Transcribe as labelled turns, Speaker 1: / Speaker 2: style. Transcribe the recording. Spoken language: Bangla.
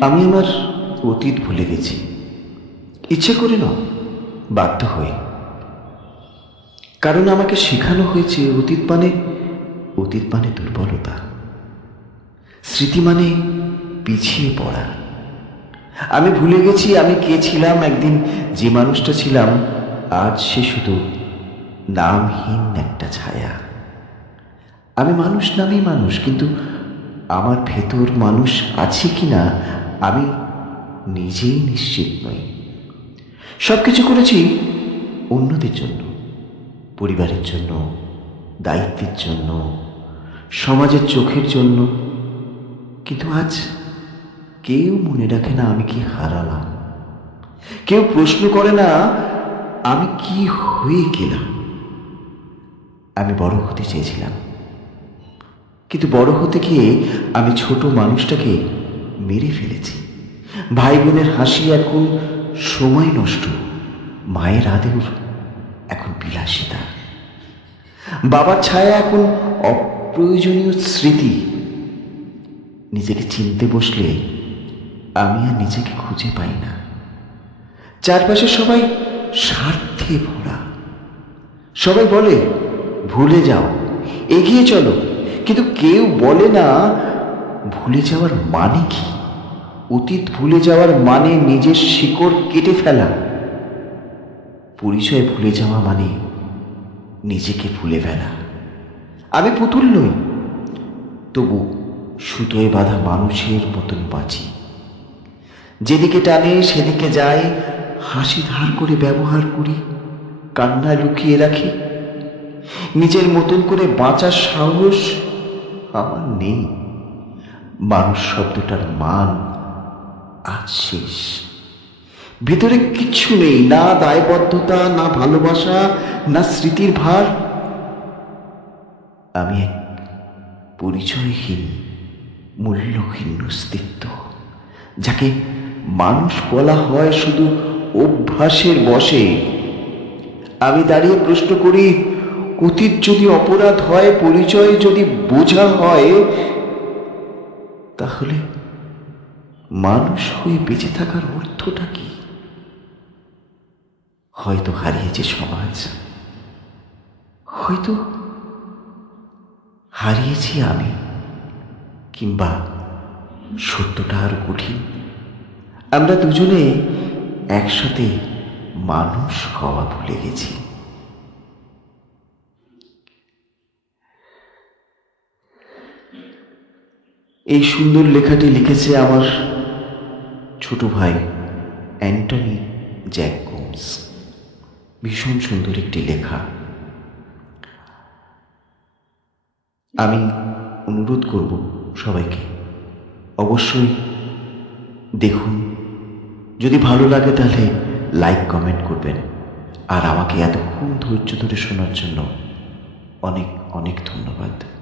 Speaker 1: আমি আমার অতীত ভুলে গেছি। ইচ্ছে করে না বাধ্য হয়ে। কারণ আমাকে শেখানো হয়েছে, অতীত মানে অতীত মানে দুর্বলতা। স্মৃতি মানে পিছিয়ে পড়া। আমি ভুলে গেছি আমি কে ছিলাম, একদিন যে মানুষটা ছিলাম, আজ সে শুধু নামহীন একটা ছায়া। আমি মানুষ নামেই মানুষ, কিন্তু আমার ভেতর মানুষ আছে কি না আমি নিজেই নিশ্চিত নই। সব কিছু করেছি অন্যদের জন্য, পরিবারের জন্য, দায়িত্বের জন্য, সমাজের চোখের জন্য। কিন্তু আজ কেউ মনে রাখে না আমি কি হারালাম। কেউ প্রশ্ন করে না আমি কি হয়ে গেলাম। আমি বড় হতে চেয়েছিলাম। কিন্তু বড় হতে গিয়ে আমি ছোট মানুষটাকে মেরে ফেলেছি। ভাই বোনের হাসি এখন সময় নষ্ট, মায়ের আদেউর এখন বিলাসিতা। বাবার ছায়া এখন অপ্রয়োজনীয় স্মৃতি। নিজেকে চিনতে বসলে আমি আর নিজেকে খুঁজে পাই না। চারপাশে সবাই স্বার্থে ভরা। সবাই বলে, ভুলে যাও, এগিয়ে চলো। কিন্তু কেউ বলে না, ভুলে যাওয়ার মানে কি? অতীত ভুলে যাওয়ার মানে নিজের শিকড় কেটে ফেলা। পরিচয় ভুলে যাওয়া মানে নিজেকে ভুলে ফেলা। আমি পুতুল নই, তবু সুতোয় বাঁধা মানুষের মতন বাঁচি। যেদিকে টানে, সেদিকে যাই হাসি ধার করে ব্যবহার করি, কান্না লুকিয়ে রাখি। নিজের মতন করে বাঁচার সাহস আমার নেই। মানুষ শব্দটার মান আজ শেষ ভিতরে কিচ্ছু নেই, না দায়বদ্ধতা, না ভালোবাসা, না স্মৃতির ভার। আমি এক পরিচয়হীন, মূল্যহীন অস্তিত্ব, যাকে মানুষ বলা হয় শুধু অভ্যাসের বসে। আমি দাঁড়িয়ে প্রশ্ন করি, অতীত যদি অপরাধ হয়, পরিচয় যদি বোঝা হয়, তাহলে মানুষ হয়ে বেঁচে থাকার অর্থটা কি? হয়তো হারিয়েছে সমাজ। হয়তো হারিয়েছি আমি, কিংবা সত্যটা আর কঠিন। আমরা দুজনে একসাথে মানুষ হওয়া ভুলে গেছি। এই সুন্দর লেখাটি লিখেছে আমার ছোট ভাই অ্যান্টনি জ্যাক গোমস ভীষণ সুন্দর একটি লেখা। আমি অনুরোধ করব সবাইকে, অবশ্যই দেখুন। যদি ভালো লাগে তাহলে লাইক, কমেন্ট করবেন। আর আমাকে এতক্ষণ ধৈর্য ধরে শোনার জন্য অনেক অনেক ধন্যবাদ।